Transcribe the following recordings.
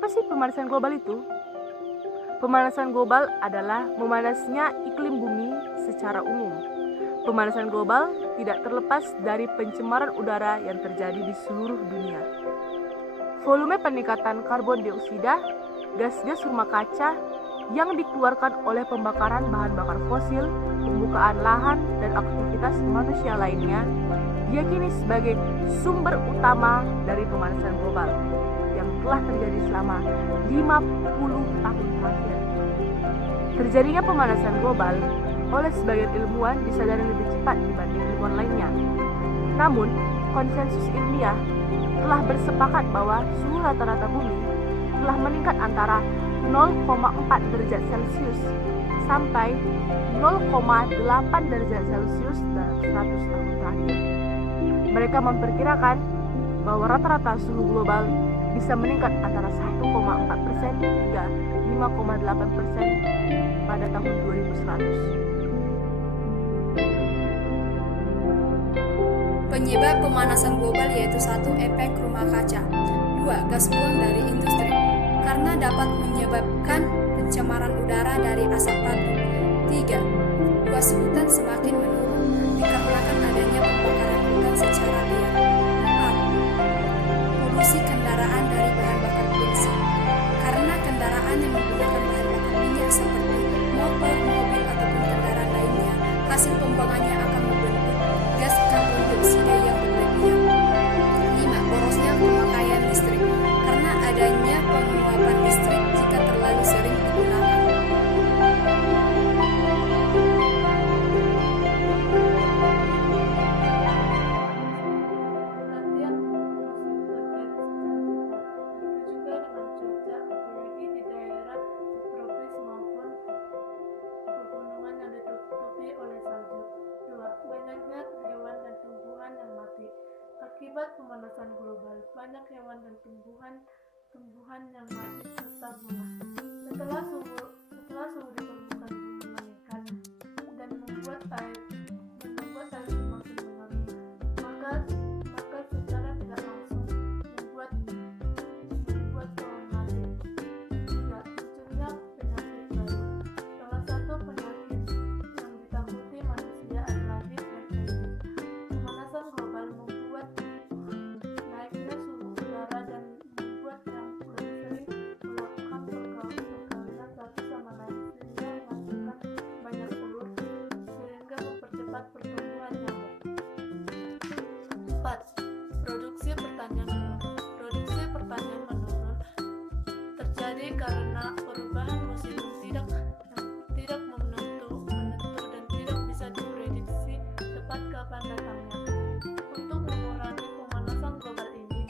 Apa sih pemanasan global itu? Pemanasan global adalah memanasnya iklim bumi secara umum. Pemanasan global tidak terlepas dari pencemaran udara yang terjadi di seluruh dunia. Volume peningkatan karbon dioksida, gas-gas rumah kaca yang dikeluarkan oleh pembakaran bahan bakar fosil, pembukaan lahan, dan aktivitas manusia lainnya diyakini sebagai sumber utama dari pemanasan global yang telah terjadi selama 50 tahun terakhir. Terjadinya pemanasan global oleh sebagian ilmuwan disadari lebih cepat dibanding ilmuwan lainnya. Namun, konsensus ilmiah telah bersepakat bahwa suhu rata-rata bumi telah meningkat antara 0,4 derajat Celcius sampai 0,8 derajat Celcius dalam 100 tahun terakhir. Mereka memperkirakan bahwa rata-rata suhu global bisa meningkat antara 1,4% hingga 5,8% pada tahun 2100. Penyebab pemanasan global yaitu 1. Efek rumah kaca, 2. Gas buang dari industri karena dapat menyebabkan pencemaran udara dari asap pabrik, 3. Luas hutan semakin menurun dikarenakan adanya pembakaran hutan secara liar, 4. Polusi kendaraan dari bahan bakar bensin karena kendaraan yang menggunakan bahan bakar minyak seperti motor, mobil ataupun kendaraan lainnya, hasil pembuangannya akan membentuk gas karbon dioksida yang berlebihan. 5. Borosnya pemakaian listrik karena adanya penguapan listrik jika terlalu sering digunakan. Akibat pemanasan global, banyak hewan dan tumbuhan yang mati serta punah. Setelah suhu di permukaan bumi meningkat dan membuat air semakin menurun, maka secara tidak langsung membuat hewan mati. 3. Munculnya penyakit baru. Salah satu penyakit yang ditakuti manusia adalah heat wave. Pemanasan global membuat naiknya suhu udara dan membuat yang lebih sering melakukan perkawinan satu sama lain sehingga menghasilkan banyak telur sehingga mempercepat pertumbuhan nyamuk. 4. Produksi pertanian menurun terjadi karena perubahan musim yang tidak menentu dan tidak bisa diprediksi tepat kapan datangnya. Untuk mengurangi pemanasan global ini,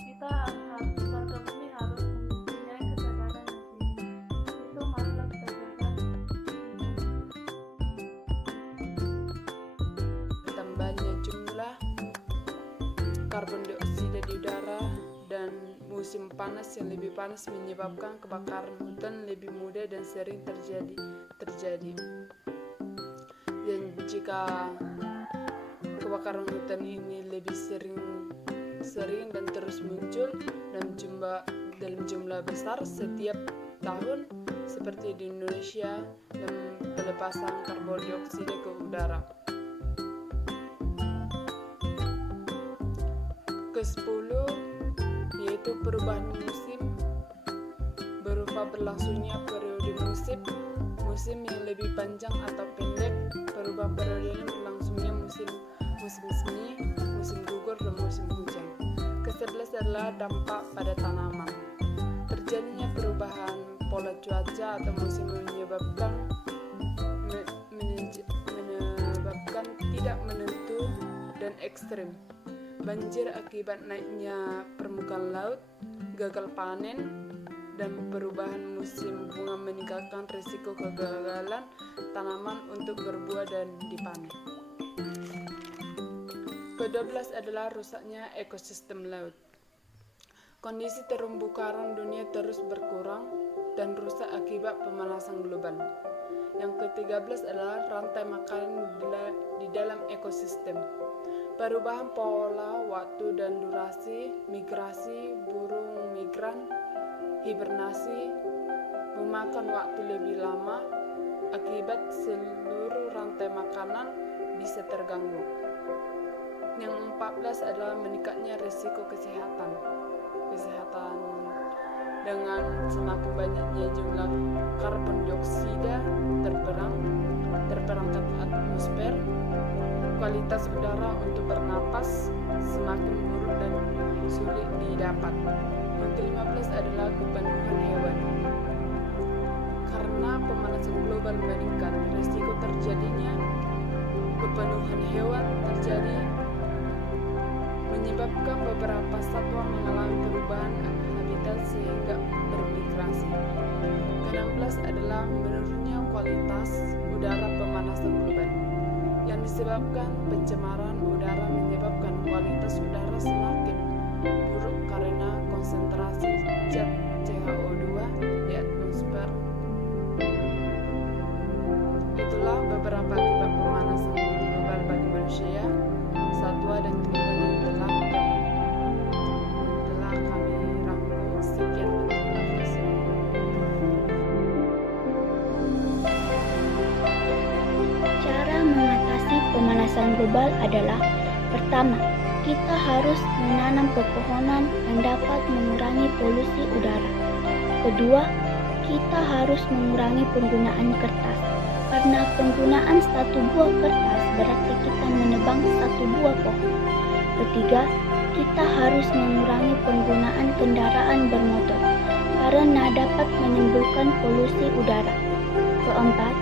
warga bumi harus mempunyai kesadaran yang tinggi. Itu marilah kita jaga Tambahnya jumlah karbon dioksida di udara dan musim panas yang lebih panas menyebabkan kebakaran hutan lebih mudah dan sering terjadi. Dan jika kebakaran hutan ini lebih sering dan terus muncul dalam jumlah besar setiap tahun seperti di Indonesia dan pelepasan karbon dioksida ke udara. Ke-10 yaitu perubahan musim berupa berlangsungnya periode musim yang lebih panjang atau pendek. Perubahan periode ini berlangsungnya musim semi, musim gugur, dan musim hujan. Ke-11 adalah dampak pada tanaman. Terjadinya perubahan pola cuaca atau musim menyebabkan tidak menentu dan ekstrim. Banjir akibat naiknya permukaan laut, gagal panen, dan perubahan musim bunga meningkatkan risiko kegagalan tanaman untuk berbuah dan dipanen. Ke-12 adalah rusaknya ekosistem laut. Kondisi terumbu karang dunia terus berkurang dan rusak akibat pemanasan global. Yang ke-13 adalah rantai makanan di dalam ekosistem. Perubahan pola waktu dan durasi migrasi burung migran hibernasi, memakan waktu lebih lama akibat seluruh rantai makanan bisa terganggu. Yang 14 adalah meningkatnya risiko kesehatan dengan semakin banyaknya jumlah karbon dioksida terperangkap atmosfer, kualitas udara untuk bernapas semakin buruk dan sulit didapat. Yang ke-15 adalah kepenuhan hewan. Karena pemanasan global meningkat, risiko terjadinya kepenuhan hewan terjadi, menyebabkan beberapa satwa mengalami perubahan habitat sehingga bermigrasi. Ke-16 adalah menurunnya kualitas udara pemanasan global yang disebabkan pencemaran udara, menyebabkan kualitas udara semakin buruk karena konsentrasi zat CO2 di atmosfer. Itulah beberapa akibat pemanasan global bagi manusia, satwa, dan tumbuhan yang telah kami rangkum. Sekian dan terima kasih. Cara mengatasi pemanasan global adalah: pertama, kita harus menanam pepohonan yang dapat mengurangi polusi udara. Kedua, kita harus mengurangi penggunaan kertas. Karena penggunaan satu buah kertas berarti kita menebang satu buah pohon. Ketiga, kita harus mengurangi penggunaan kendaraan bermotor karena dapat menimbulkan polusi udara. Keempat,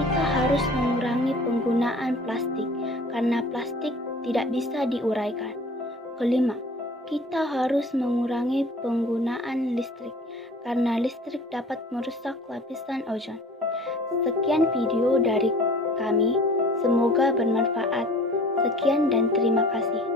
kita harus mengurangi penggunaan plastik karena plastik tidak bisa diuraikan. Kelima, kita harus mengurangi penggunaan listrik karena listrik dapat merusak lapisan ozon. Sekian video dari kami, semoga bermanfaat. Sekian dan terima kasih.